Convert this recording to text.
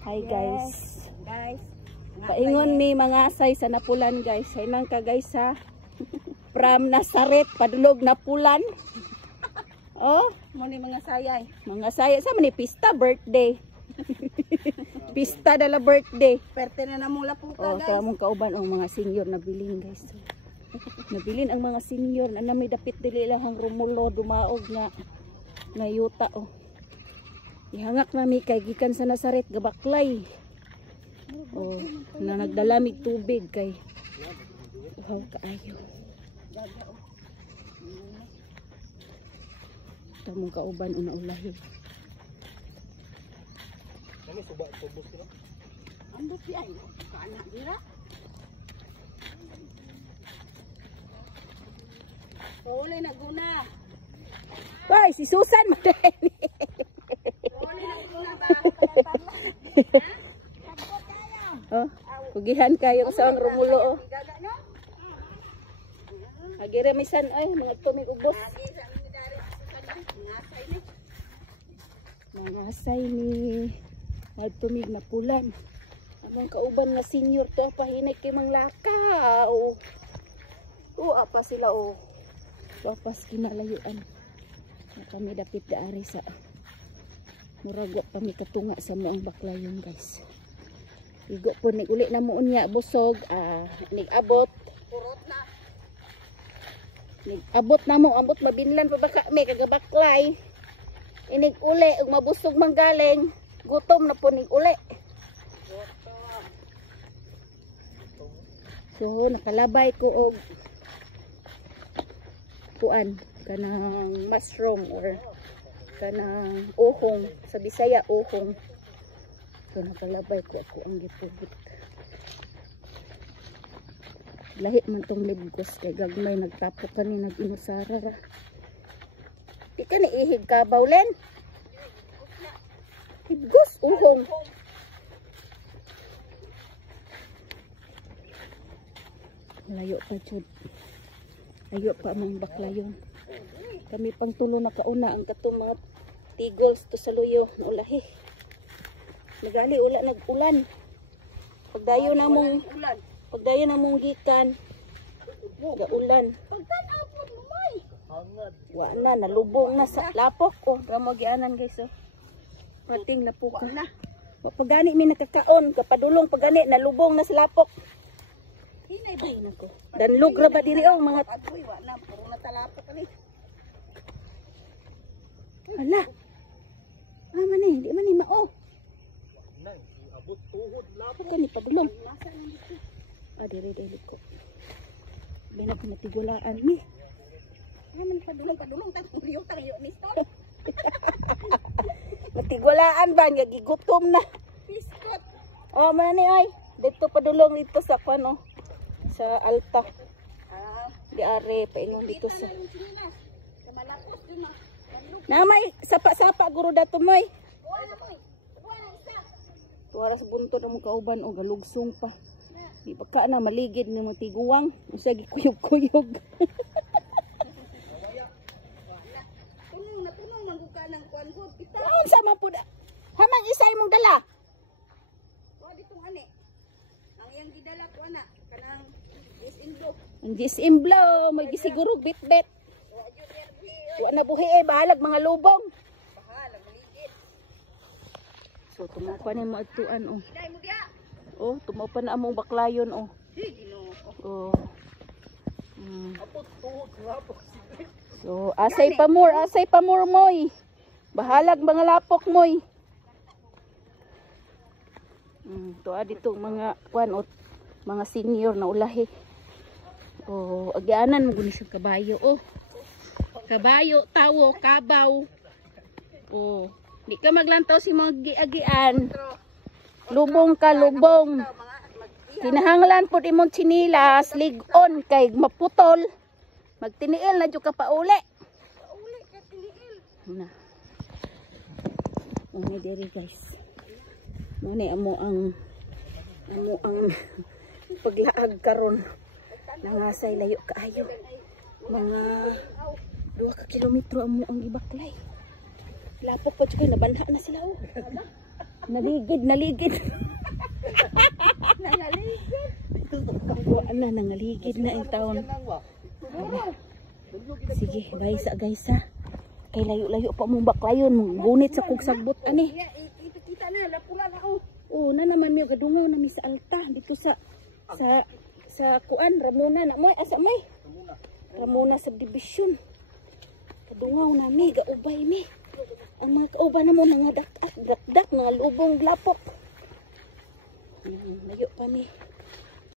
Hi guys. Guys. Paingon mi mga asay sa Napulan guys. Hay nang ka guys ha. From Nazaret padulog Napulan. Oh, Mo ni mga sayay. mga saya sa man ni pista birthday. Pista dala birthday. Perte na namula po ka Oh, guys. sa among kauban ang mga senior nabilin guys. Nabilin ang mga senior na may dapit dili lang hang rumulo dumaog nga yuta oh. Ihangak nami kay gikan sa Nazaret gabaklay. Oh, na nagdalamig tubig kay uhaw kaayo. Tamong kauban una ulahi. Kami suba tubos ko. Ambot di ay. Kana dira. Ole na guna. Hoy, si Susan madeni. Ole na guna ba? Oh, pugihan kayo sa ang rumulo oh. Gaga no? Agire misan ay mga tumig ubos. Lagi sa mi dari sa ngasay ni. Mga asay ni nagtumig na pulan. Among kauban nga senior to pahinay kay mang lakaw. Apa sila oh. Lapas kinalayuan. Na kami dapit daari sa murago kami katunga sa moang baklayon guys. Igo po nig uli na mo unya busog nig abot. Purot na. Nig abot na mo ambot mabinlan pa ba kami kagabaklay. Inig uli ug mabusog manggaling gutom na po nig uli. So nakalabay ko og kuan kanang mushroom or kanang uhong sa Bisaya uhong. So nakalabay ko ako ang gipugit. Lahi man tong libgos kay gagmay nagtapok kani nag-inusara ra. Di ka ni ihig kabaw len. Libgos uhong. Layo pa jud. Layo pa among baklayon. Kami pang tulo na kauna ang katong mga tigols to sa luyo na ulahi. Nagali ula nag-ulan. Pagdayo na mong Ulan. pagdayo na mong gikan. Ga-ulan. Pagtan-aw po mo may. Hangad. Wa na nalubong na sa lapok oh. Ramo gianan guys oh. Pating lapok na. Wa pagani mi nakakaon kapadulong pagani nalubong na sa lapok. Hinay ba? Ay nako. Danlog ra ba diri oh mga Agoy wa na puro na talapok kani. hala. Man ni, di man ni mao. Nang abot tuhod lapok. Kani padulong. Nasa nang dito. Diri ko. Binag matigulaan mi. Ay man padulong tag puriyo tayo ni stop. Matigulaan ba nga gigutom na. Biskot. Oh man ni ay. Dito padulong dito sa kuno. Sa alta. Di are paingon dito sa. Kamalakos din na. Namay sapa-sapa guro dato moy. Buwan na moy. Buwan na isa. Tuwaras buntot ang kauban o galugsong pa. Di ba ka na maligid ng mga tiguwang. Usa gikuyog-kuyog. Tunong mangguka ng kuan ko. Pita. Ayun sama po da. Hamang isa imong dala. Wa ditong ani. Ang iyang gidala ko ana kanang is in blue. Ang gisimblo, may gisiguro bit-bit. Wa jud nervi. Wa na buhi bahalag mga lubong. Bahala maligid. So tumapan ni mo atuan oh. Iday mo dia. Oh, tumapan na among baklayon oh. Di Ginoo. Oh. Abot tuhod lapok. So asay pa more moy. Bahalag mga lapok moy. Tuwa dito mga kwan o mga senior na ulahi. Oh, agyanan mo guni sa kabayo oh. Kabayo, tawo, kabaw. Oh, di ka maglantaw si mga giagian. Lubong ka, lubong. Kinahanglan po imong chinilas, ligon kay maputol. Magtiniil na jud ka pauli. Pauli ka tiniil. Na. Muna diri guys. Muna amo ang paglaag karon. Nangasay layo kaayo. Mga 2 ka kilometro amo ang ibaklay. Lapok pa jud kay nabanha na sila oh. Naligid. Nangaligid. Wala, nangaligid na yung taon. Sige, guys ha. Kay layo-layo pa mong baklayon. Gunit sa kugsagbot, ani. Kita na, lapula na oh. Oo, na naman yung kadungaw na mi sa alta. Dito sa kuan, Ramona na mo. Asa may? Ramona subdivision. Kadungaw na mi, gaubay mi. Ang mga kauban na mo, nga dakdak, nga lubong lapok. Layo pa mi.